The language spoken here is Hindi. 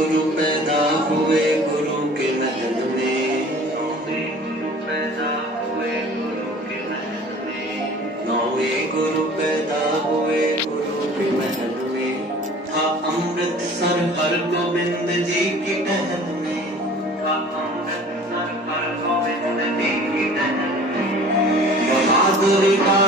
गुरु पैदा हुए गुरु के महल में, नौवे गुरु पैदा हुए गुरु के महल में, नौवे गुरु पैदा हुए गुरु के महल में। था अमृतसर हर गोविंद जी की टहल में, था अमृतसर हर गोविंद जी की टहल में। बहादुरी का